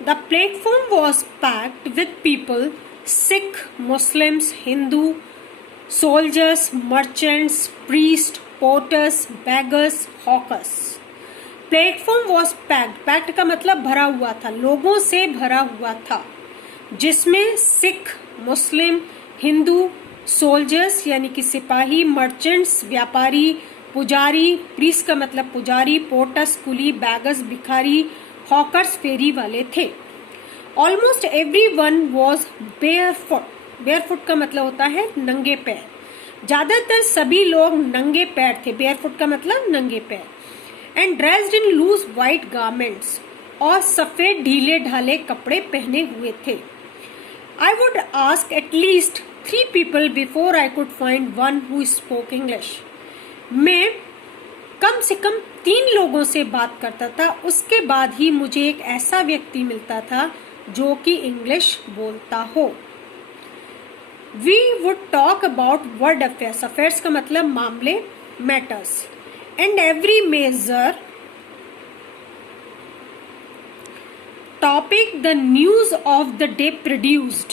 The platform was packed with people, Sikh, Muslims, Hindu, soldiers, merchants, priests, porters, beggars, hawkers. Platform was packed का मतलब भरा हुआ था, लोगों से भरा हुआ था, जिसमें सिख, मुस्लिम, हिंदू, सोल्जर्स यानी कि सिपाही, मर्चेंट्स व्यापारी, पुजारी, प्रीस्ट का मतलब पुजारी, पोर्टस कुली, बैगर्स भिखारी, हॉकर्स फेरी वाले थे. Almost every one was barefoot. Barefoot का मतलब होता है नंगे पैर. ज्यादातर सभी लोग नंगे पैर थे. बेयरफुट का मतलब नंगे पैर. And dressed in loose white garments. और सफेद ढीले ढाले कपड़े पहने हुए थे. I would ask at least 3 people before I could find one who spoke English. मैं कम से कम 3 लोगों से बात करता था, उसके बाद ही मुझे एक ऐसा व्यक्ति मिलता था जो कि इंग्लिश बोलता हो. We would talk about world affairs. Affairs का मतलब मामले, matters. And every major topic the news of the day produced.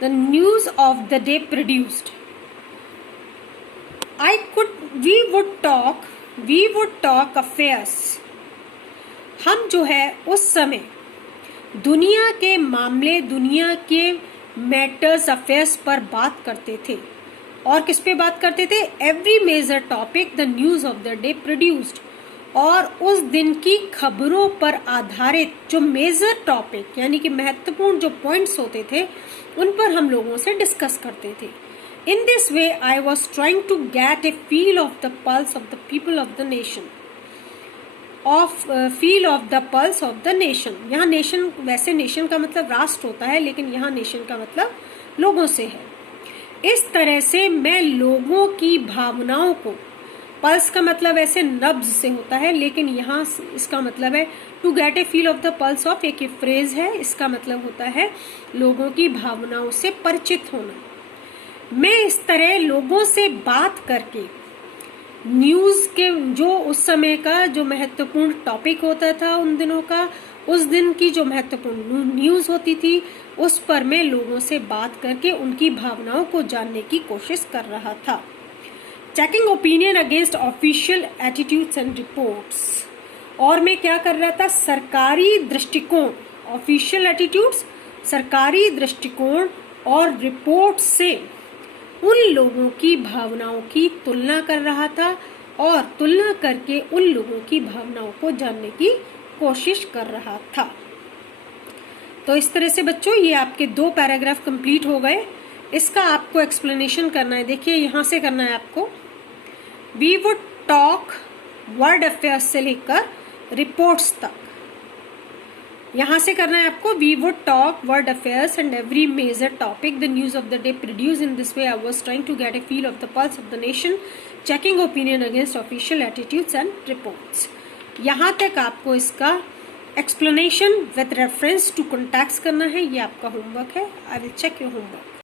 The news of the day produced. We would talk affairs. हम जो है उस समय दुनिया के मामले, दुनिया के मैटर्स, अफेयर्स पर बात करते थे. और किस पे बात करते थे? Every major topic the news of the day produced. और उस दिन की खबरों पर आधारित जो मेजर टॉपिक यानी कि महत्वपूर्ण जो पॉइंट्स होते थे उन पर हम लोगों से डिस्कस करते थे. In this way, I was trying to get a feel of the pulse of the people of the nation. Feel of the pulse of the nation. यहाँ नेशन, वैसे नेशन का मतलब राष्ट्र होता है, लेकिन यहाँ नेशन का मतलब लोगों से है. इस तरह से मैं लोगों की भावनाओं को, पल्स का मतलब ऐसे नब्ज से होता है, लेकिन यहाँ इसका मतलब है to get a feel of the pulse of. एक फ्रेज है, इसका मतलब होता है लोगों की भावनाओं से परिचित होना. मैं इस तरह लोगों से बात करके न्यूज के जो उस समय का जो महत्वपूर्ण टॉपिक होता था उन दिनों का, उस दिन की जो महत्वपूर्ण न्यूज होती थी उस पर मैं लोगों से बात करके उनकी भावनाओं को जानने की कोशिश कर रहा था. Checking opinion against official attitudes and reports. और मैं क्या कर रहा था? सरकारी दृष्टिकोण, ऑफिशियल एटीट्यूड्स, सरकारी दृष्टिकोण और रिपोर्ट से उन लोगों की भावनाओं की तुलना कर रहा था और तुलना करके उन लोगों की भावनाओं को जानने की कोशिश कर रहा था. तो इस तरह से बच्चों ये आपके 2 पैराग्राफ कंप्लीट हो गए. इसका आपको एक्सप्लेनेशन करना है. देखिए यहाँ से करना है आपको. We would talk world affairs से लेकर रिपोर्ट्स तक. यहाँ से करना है आपको. We would talk world affairs and every major topic the news of the day produce. In this way I was trying to get a feel of the pulse of the nation. Checking opinion against official attitudes and reports. यहाँ तक आपको इसका explanation with reference to contacts करना है. ये आपका homework है. I will check your homework.